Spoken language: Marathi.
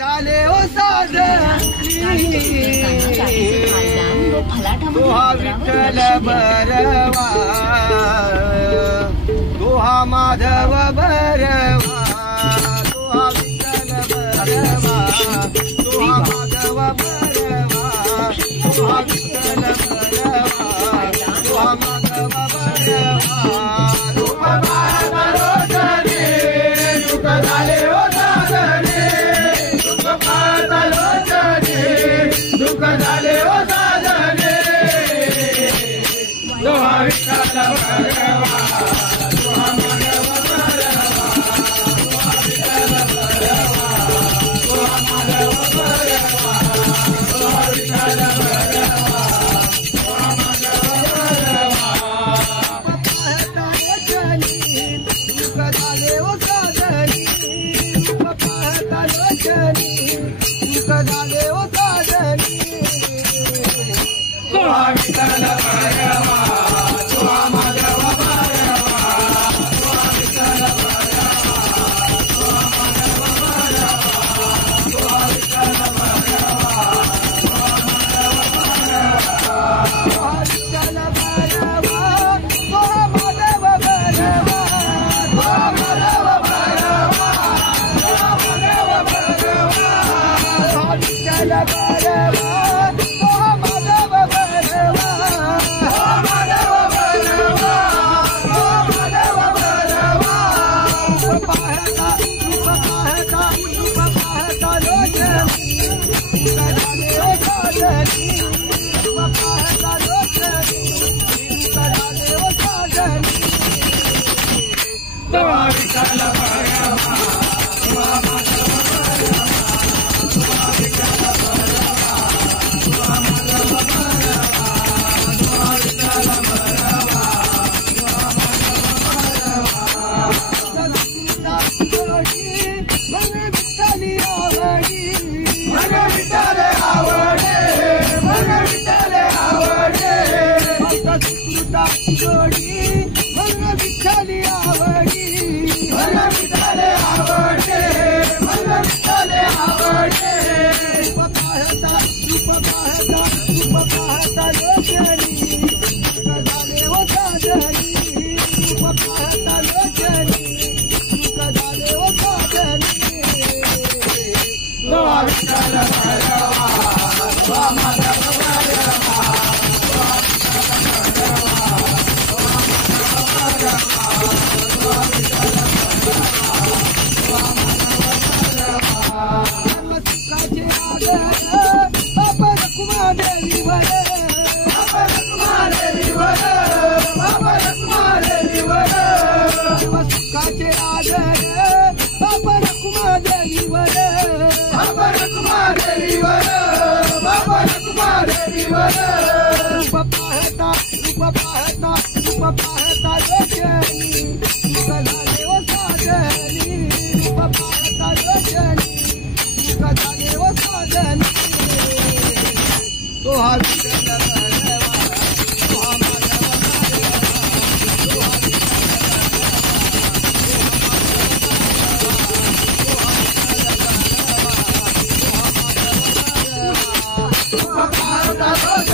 झाले ओ साजनी दोहा विठ्ठल बरवा दोहा माधव बरवा दोहा विठ्ठल बरवा दोहा माधव बरवा दोहा विठ्ठल बरवा दोहा माधव बरवा रूप पाहता रोजने दुःख झाले ओ साजनी दुःख झाले ओ साजने दोहा विठ्ठल बरवा दोहा माधव बरवा दोहा विठ्ठल बरवा दोहा माधव बरवा दोहा विठ्ठल बरवा दोहा माधव बरवा पाहता लोचनी दुःख झाले ओ साजनी पाहता लोचनी दुःख झाले ओ साजनी दोहा विठ्ठल बरवा दोहा माधव बरवा दोहा विठ्ठल बरवा दोहा माधव बरवा दोहा विठ्ठल बरवा दोहा माधव बरवा दोहा विठ्ठल बरवा दोहा माधव बरवा दोहा माधव बरवा दोहा माधव बरवा दोहा विठ्ठल बरवा दोहा माधव बरवा दोहा माधव बरवा दोहा माधव बरवा रूप पाहता लोचनी दुःख झाले ओ साजनी रूप पाहता लोचनी दुःख झाले ओ साजनी दोहा विठ्ठल बरवा दोहा माधव बरवा दोहा विठ्ठल बरवा दोहा माधव बरवा दोहा विठ्ठल बरवा दोहा माधव बरवा जोडी मन विठ्ठली आवडी मन विठ्ठल आवडे मन विठ्ठल आवडे सुकृता जोडी मन विठ्ठली आवडी मन विठ्ठल आवडे मन विठ्ठल आवडे रूप पाहता लोचनी दुःख झाले ओ साजनी रूप पाहता लोचनी दुःख झाले ओ साजनी दोहा विठ्ठल बरवा दोहा माधव बरवा दोहा विठ्ठल बरवा दोहा माधव बरवा दोहा विठ्ठल बरवा दोहा माधव बरवा सुखाचे आदर बाबा रखुमादेवी वर बाबा रखुमादेवी वर बाबा रखुमादेवी वर सुखाचे आदर बाबा रखुमादेवी वर बाबा रखुमादेवी वर बाबा रखुमादेवी वर रूप पाहता लोचनी दुःख झाले ओ साजनी रूप पाहता लोचनी दुःख झाले ओ साजनी दोहा विठ्ठल बरवा दोहा माधव बरवा दोहा विठ्ठल बरवा दोहा माधव बरवा